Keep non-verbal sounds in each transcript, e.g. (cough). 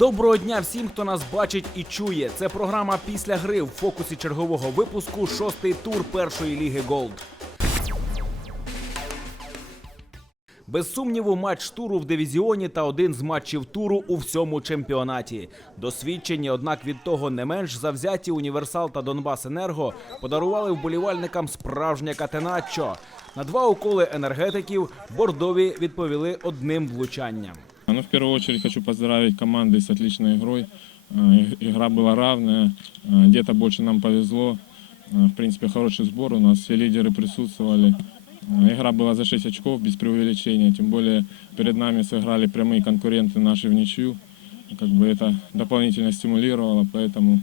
Доброго дня всім, хто нас бачить і чує. Це програма після гри в фокусі чергового випуску. Шостий тур першої ліги Голд. Без сумніву, матч туру в дивізіоні та один з матчів туру у всьому чемпіонаті. Досвідчені, однак від того не менш завзяті універсал та Донбас Енерго подарували вболівальникам справжнє катеначо. На два уколи енергетиків бордові відповіли одним влучанням. Ну, в первую очередь хочу поздравить команды с отличной игрой. И- Игра была равная, э, где-то больше нам повезло. В принципе, хороший сбор у нас, все лидеры присутствовали. Игра была за 6 очков, без преувеличения. Тем более перед нами сыграли прямые конкуренты наши в ничью. Как бы это дополнительно стимулировало, поэтому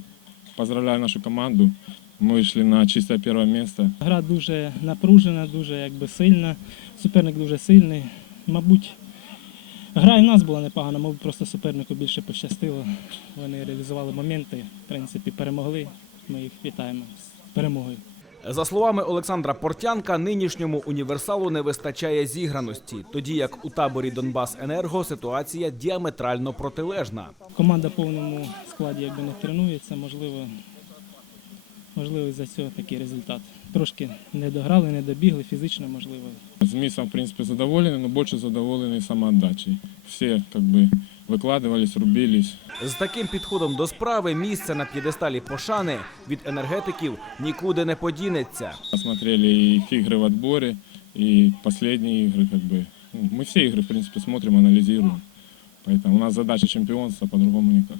поздравляю нашу команду. Мы вышли на чистое первое место. Гра дуже напружена, дуже якби сильна. Суперник дуже сильний. Мабуть, гра і в нас була непогана, мабуть, просто супернику більше пощастило. Вони реалізували моменти, в принципі, перемогли. Ми їх вітаємо з перемогою. За словами Олександра Портянка, нинішньому універсалу не вистачає зіграності, тоді як у таборі Донбас Енерго ситуація діаметрально протилежна. Команда в повному складі якби не тренується, можливо, можливо, за цього такий результат. Трошки не дограли, не добігли, фізично можливо. С Мисом, в принципе, задоволены, но больше задоволены самоотдачей. Все как бы выкладывались, рубились. З таким підходом до справи місце на п'єдесталі пошани від енергетиків нікуди не подінеться. Посмотрели и их игры в отборе, и последние игры, как бы. Ну, Мы все игры, в принципе, смотрим, анализируем. Поэтому у нас задача чемпионства, по-другому никак.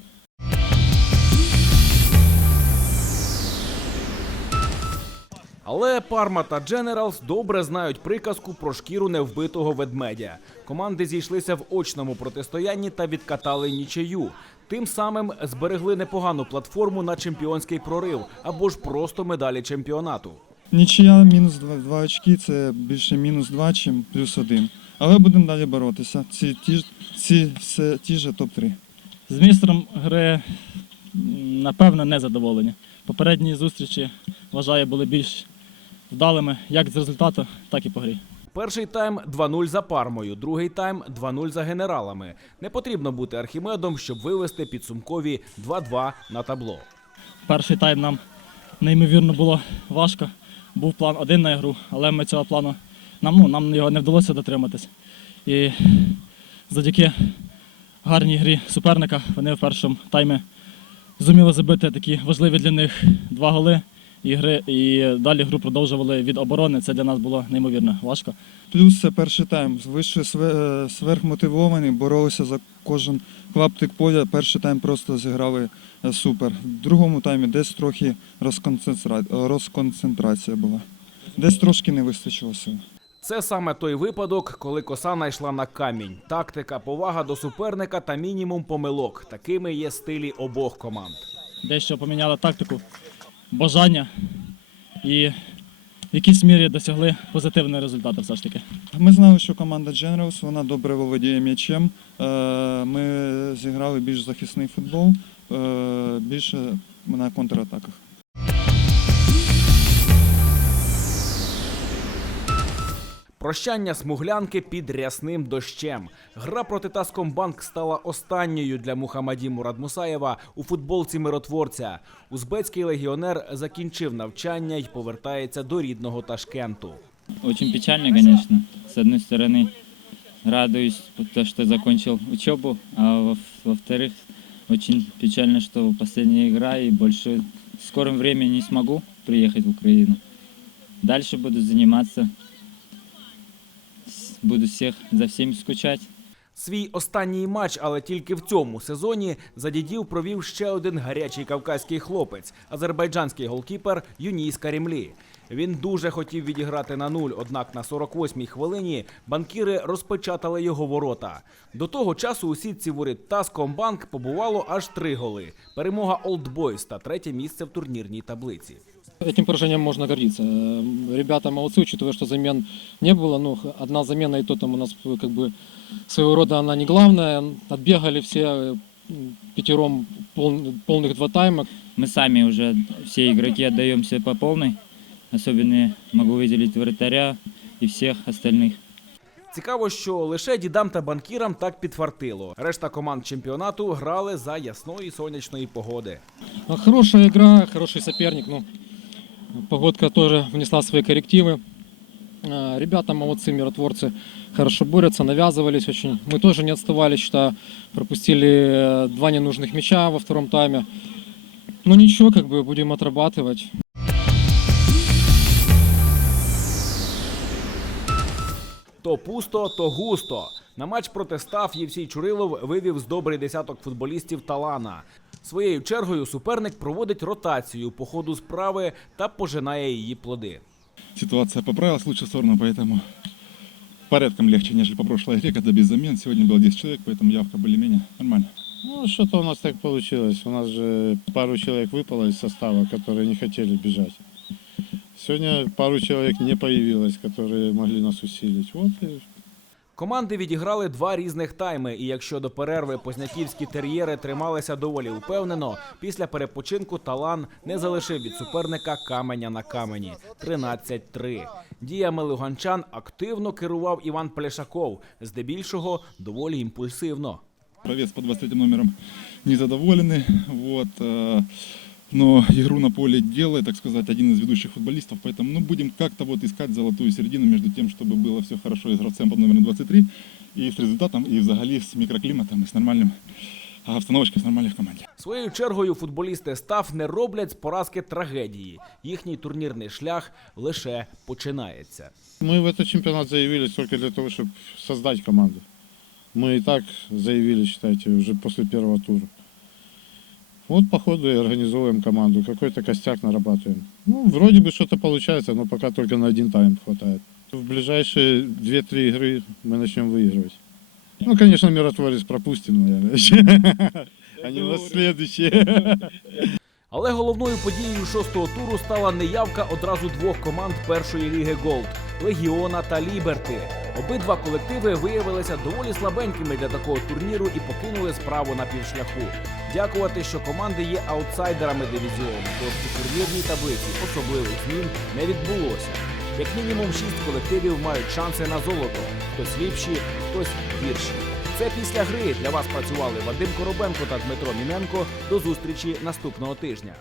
Але Парма та Дженералс добре знають приказку про шкіру невбитого ведмедя. Команди зійшлися в очному протистоянні та відкатали нічию. Тим самим зберегли непогану платформу на чемпіонський прорив або ж просто медалі чемпіонату. Нічия мінус 2, 2 очки це більше мінус 2, чим плюс 1. Але будемо далі боротися. Ці ті, ж- ці все ті ж топ-3. З міністром гри, напевно, не задоволені. Попередні зустрічі, вважаю, були більш вдалими як з результату, так і по грі. Перший тайм 2-0 за пармою, другий тайм 2-0 за генералами. Не потрібно бути архімедом, щоб вивести підсумкові 2-2 на табло. Перший тайм нам неймовірно було важко. Був план один на ігру, але ми цього плану нам, ну, нам його не вдалося дотриматись. І завдяки гарній грі суперника вони в першому таймі зуміли забити такі важливі для них два голи. І, гри, і далі гру продовжували від оборони. Це для нас було неймовірно важко. Плюс це перший тайм. Вийшли сверхмотивовані, боролися за кожен клаптик поля. Перший тайм просто зіграли е, супер. В другому таймі десь трохи розконцентра- розконцентрація була. Десь трошки не вистачило сил. Це саме той випадок, коли коса найшла на камінь. Тактика, повага до суперника та мінімум помилок. Такими є стилі обох команд. Дещо поміняли тактику, бажання і в якійсь мірі досягли позитивного результату все ж таки. Ми знали, що команда Generals вона добре володіє м'ячем. Е, Ми зіграли більш захисний футбол, е, більше на контратаках. Прощання смуглянки під рясним дощем. Гра проти Таскомбанк стала останньою для Мухамаді Мурадмусаєва у футболці миротворця. Узбецький легіонер закінчив навчання й повертається до рідного Ташкенту. Очень печально, конечно. С одной стороны, радуюсь, то, что закончил учебу, а во- во-вторых, очень печально, что последняя игра и больше в скором времени не смогу приехать в Украину. Дальше буду заниматься, с- буду всех за всеми скучать. Свій останній матч, але тільки в цьому сезоні за дідів провів ще один гарячий кавказький хлопець азербайджанський голкіпер Юніс Карімлі. Він дуже хотів відіграти на нуль, однак на 48-й хвилині банкіри розпечатали його ворота. До того часу у сітці воріт Таскомбанк побувало аж три голи: перемога Олдбойс та третє місце в турнірній таблиці. Этим поражением можно гордиться. Э, Ребята молодцы, учитывая, что замен не было. Ну, х- одна замена, и то там у нас э, как бы своего рода она не главная. Отбегали все э, м, пятером пол- полных два тайма. Мы сами уже, все игроки, отдаемся по полной. Особенно могу выделить вратаря и всех остальных. Цікаво, що лише дідам та банкірам так підфартило. Решта команд чемпіонату грали за ясної сонячної погоди. А Хорошая игра, хороший соперник. Ну, погодка тоже внесла свои коррективы. А, Ребята молодцы, миротворцы, хорошо борются, навязывались очень. Мы тоже не отставали, считаю, пропустили э, два ненужных мяча во втором тайме. Ну ничего, как бы будем отрабатывать. То пусто, то густо. На матч проти став Євсій Чурилов вивів з добрий десяток футболістів Талана. Своєю чергою суперник проводить ротацію по ходу справи та пожинає її плоди. ситуация поправилась в лучшую сторону, поэтому порядком легче, нежели по прошлой игре, когда без замен. Сегодня было 10 человек, поэтому явка более-менее нормально. Ну, что-то у нас так получилось. У нас же пару человек выпало из состава, которые не хотели бежать. Сегодня пару человек не появилось, которые могли нас усилить. Вот и Команди відіграли два різних тайми, і якщо до перерви позняківські тер'єри трималися доволі упевнено, після перепочинку Талан не залишив від суперника каменя на камені 13-3. Діями луганчан активно керував Іван Плешаков, здебільшого доволі імпульсивно. Провец под 23 номером незадоволены. Вот, э, но игру на поле делает, так сказать, один из ведущих футболистов. Поэтому ну, будем как-то вот искать золотую середину между тем, чтобы было все хорошо и с гравцем под номером 23, и с результатом, и взагалі с микроклиматом, и с нормальным а, обстановочкой, с нормальной в команде. Своєю чергою футболісти став не роблять з поразки трагедії. Їхній турнірний шлях лише починається. мы в этот чемпионат заявились только для того, чтобы создать команду. Мы и так заявили, считайте, уже после первого тура. Вот по ходу и организовываем команду, какой-то костяк нарабатываем. Ну, вроде бы что-то получается, но пока только на один тайм хватает. В ближайшие 2-3 игры мы начнем выигрывать. Ну, конечно, миротворец пропустим, наверное. (laughs) Они у нас следующие. (laughs) Але головною подією шостого туру стала неявка одразу двох команд першої ліги Голд Легіона та Ліберти. Обидва колективи виявилися доволі слабенькими для такого турніру і покинули справу на півшляху. Дякувати, що команди є аутсайдерами дивізіону, тож у турнірній таблиці особливих змін не відбулося. Як мінімум шість колективів мають шанси на золото. Хтось ліпші, хтось гірші. Це після гри для вас працювали Вадим Коробенко та Дмитро Міненко. До зустрічі наступного тижня.